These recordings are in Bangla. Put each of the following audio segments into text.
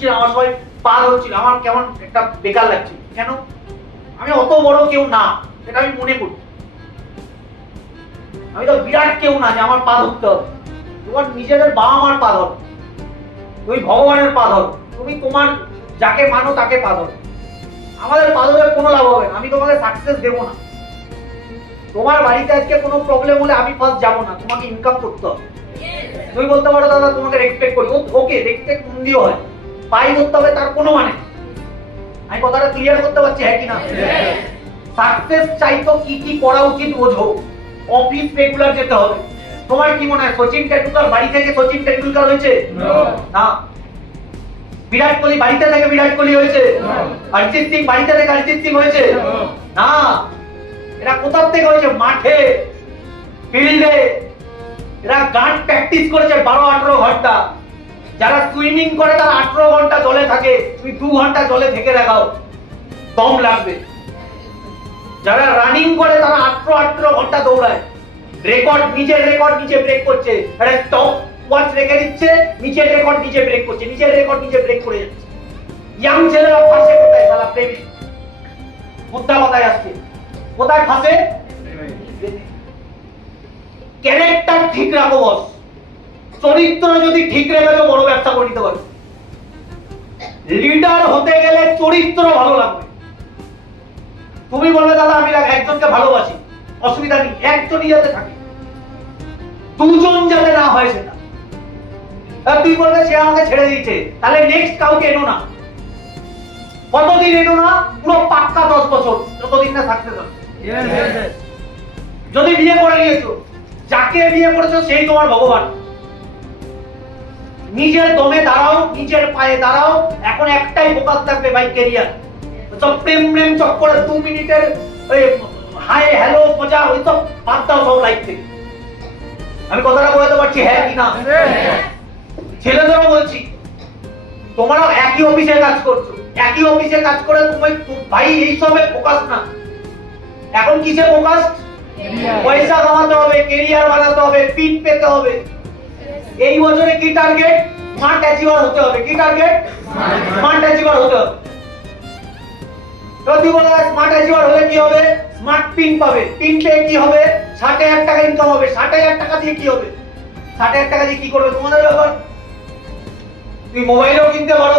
ঘুরছিলাম, আমার সবাই পা ধরছিল, আমার কেমন একটা বেকার লাগছিল। কেন? আমি অত বড় কেউ না, সেটা আমি মনে করি। আমি তো বিরাট কেউ না যে আমার পা ধরতে হবে। তোমার নিজেদের বাবা মার পা ধর, তুমি ভগবানের পা ধর, তুমি তোমার যাকে মানো তাকে পা ধর। আমাদের পা ধরে কোনো লাভ হবে না। আমি তোমাকে সাকসেস দেবো না। তোমার বাড়িতে আজকে কোনো প্রবলেম হলে আমি ফার্স্ট যাবো না, তোমাকে ইনকাম করতে হবে। তুমি বলতে পারো দাদা তোমাকে রেসপেক্ট করি, ওকে রেসপেক্ট মন্দিও হয়, পাই করতে হবে তার কোনো মানে। আমি কথাটা ক্লিয়ার করতে পারছি, হ্যাঁ কি না? সাকসেস চাইতো কি কি করা উচিত বোঝো। অফিস রেগুলার যেতে হবে। তোমার কি মনে হয় সচিন টেন্ডুলকার বাড়ি থেকে সচিন টেন্ডুলকার হয়েছে? না। বিরাট কোহলি বাড়িতে থেকে বিরাট কোহলি হয়েছে? অরিজিৎ সিং বাড়িতে থেকে অরিজিৎ সিং হয়েছে? না। এরা কোথা থেকে হয়েছে? মাঠে, ফিল্ডে। এরা গান প্র্যাকটিস করেছে 12-18 ঘন্টা। যারা সুইমিং করে তারা 18 ঘন্টা জলে থাকে, তুমি 2 ঘন্টা জলে থেকে দেখাও, দম লাগবে। যারা রানিং করে তারা 18 ঘন্টা দৌড়ায়, রেকর্ড নিজের রেকর্ড নিজে ব্রেক করছে। আরে টপ ওয়াচ রেখে দিচ্ছে, নিজের রেকর্ড নিজে ব্রেক করছে, নিজের রেকর্ড নিজে ব্রেক করে যাচ্ছে। ইয়াং ছেলেরা ফাঁসে কোথায়? শালা প্রেমে। মুদ্রা কথায় আসছে, কোথায় ফাঁসে? ক্যারেক্টার ঠিক রাখো বস। চরিত্র যদি ঠিক রেখে তো বড় ব্যবসা করে নিতে পারবে। লিডার হতে গেলে চরিত্র ভালো লাগবে। তুমি বলবে দাদা আমি একজনকে ভালোবাসি, অসুবিধা নেই, একজনই যাতে থাকে, দুজন যাতে না হয় সেটা। তুই বলবে সে আমাকে ছেড়ে দিয়েছে, তাহলে নেক্সট কাউকে এনো না। কতদিন এনো না? পুরো পাক্কা 10 বছর, যতদিন না থাকতে হবে। যদি বিয়ে করে নিয়েছো, যাকে বিয়ে করেছো সেই তোমার ভগবান। নিজের দমে দাঁড়াও, নিজের পায়ে দাঁড়াও। এখন একটাই ফোকাস থাকবে ভাই, ক্যারিয়ার। সব প্রেম প্রেম চক্করে 2 মিনিটের ওই হাই হ্যালো মজা ওই সব বাদ দাও সব লাইফ থেকে। আমি কথাটা বলতে পারছি, হ্যাঁ কি না? ছেলেদেরও বলছি, তোমরাও একই অফিসে কাজ করছো, একই অফিসে কাজ করে তুমি ভাই এইসবে ফোকাস না। এখন কিসে ফোকাস? পয়সা কামাতে হবে, ক্যারিয়ার বানাতে হবে, পিন পেতে হবে। এই বছরে কি টার্গেট? স্মার্ট অ্যাচিভার হতে হবে। কি টার্গেট? স্মার্ট অ্যাচিভার হতে হবে। যদি বলা হয় স্মার্ট অ্যাচিভার হলে কি হবে? স্মার্ট পিন পাবে। পিন পেয়ে কি হবে? 60,000 টাকা ইনকাম হবে। 60,000 টাকা দিয়ে কি হবে? 60,000 টাকা দিয়ে কি করবে তোমাদের ব্যাপার। তুমি মোবাইলও কিনতে পারো,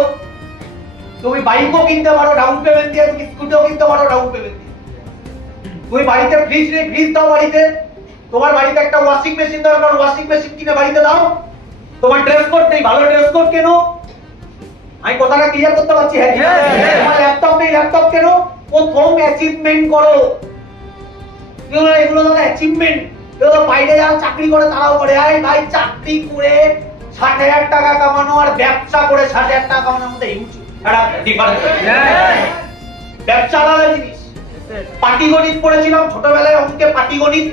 তুমি বাইকও কিনতে পারো ডাউন পেমেন্ট দিয়ে, তুমি স্কুটিও কিনতে পারো ডাউন পেমেন্ট দিয়ে। তুমি বাড়িতে ফ্রিজ দাও বাড়িতে। তোমার বাড়িতে একটা ওয়াশিং মেশিন দরকার, ওয়াশিং মেশিন কিনে বাড়িতে দাও। তোমার ড্রেস কোড নেই, ভালো ড্রেস কোড কেন। আমি কথাটা ক্লিয়ার করতে পারছি, হ্যাঁ? তোমার ল্যাপটপ নেই, ল্যাপটপ কেন। প্রথম অ্যাচিভমেন্ট করো। এগুলো দাদা অ্যাচিভমেন্ট। এগুলো বাইরে যারা চাকরি করে তারাও করে। আরে ভাই চাকরি করে 60,000 টাকা কামানো আর ব্যবসা করে 60,000 টাকা কামানোর মধ্যে হিউজ একটা ডিফারেন্স। ব্যবসা আলাদা জিনিস। পাটিগণিত পড়েছিলাম ছোটবেলায়, অঙ্কে পাটিগণিত।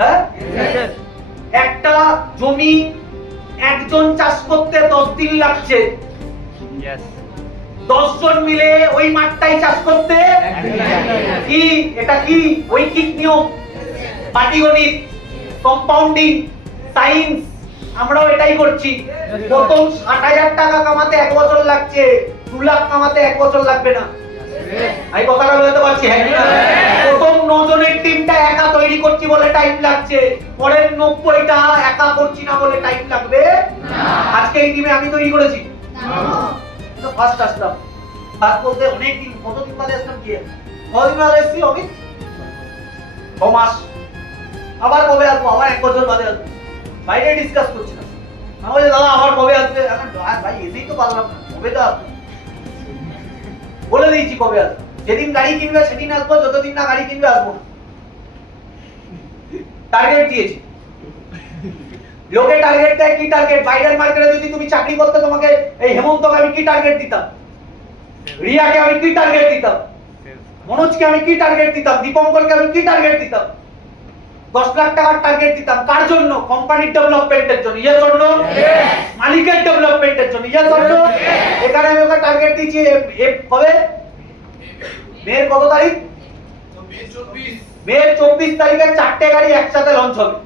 হ্যাঁ, একটা জমি একজন চাষ করতে 10 দিন লাগছে, 10 জন মিলে ওই মাঠটাই চাষ করতে কি, এটা কি ঐকিক নিয়ম, পাটিগণিত, কম্পাউন্ডিং, সায়েন্স। আমরাও এটাই করছি। প্রথম 60,000 টাকা কামাতে 1 বছর লাগছে, 2 লাখ কামাতে 1 বছর লাগবে না। আমি কথাটা বলতে পারছি, হ্যাঁ? প্রথম 9 জনের টিমটা একা তৈরি করছি বলে টাইম লাগছে, পরের 90টা একা করছি না বলে টাইম লাগবে না। আজকে এই টিমে আমি তৈরি করেছি, তো ফার্স্ট আসলাম। ফার্স্ট বলতে অনেক দিন, কতদিন বাদে আসলাম? কি কতদিন বাদে এসেছি? অমিত 6 মাস। আবার কবে আসবো? আবার 1 বছর বাদে আসবো। বাইরে ডিসকাস করছিলাম। আমি বলছি দাদা আবার কবে আসবে? ভাই এসেই তো পারলাম না, কবে তো আসবে বলে দিয়েছি। কবে আসবে? যেদিন গাড়ি কিনবে সেদিন আসবো, যতদিন না গাড়ি কিনবে আসবো না। টার্গেট দিয়েছি। লোকে টার্গেট দেয়, কি টার্গেট? বাইরের মার্কেটে যদি তুমি চাকরি করতে, তোমাকে এই হেমন্তকে আমি কি টার্গেট দিতাম, রিয়াকে আমি কি টার্গেট দিতাম, মনোজকে আমি কি টার্গেট দিতাম, দীপঙ্করকে আমি কি টার্গেট দিতাম? 10 লাখ টাকার টার্গেট দিতাম। কার জন্য? কোম্পানির ডেভেলপমেন্টের জন্য। Yes or no? মালিকের ডেভেলপমেন্টের জন্য। Yes or no? এখানে আমি ওকে টার্গেট দিয়েছি কবে? মের কত তারিখ? মের 24 তারিখে 4টে গাড়ি একসাথে লঞ্চ হবে।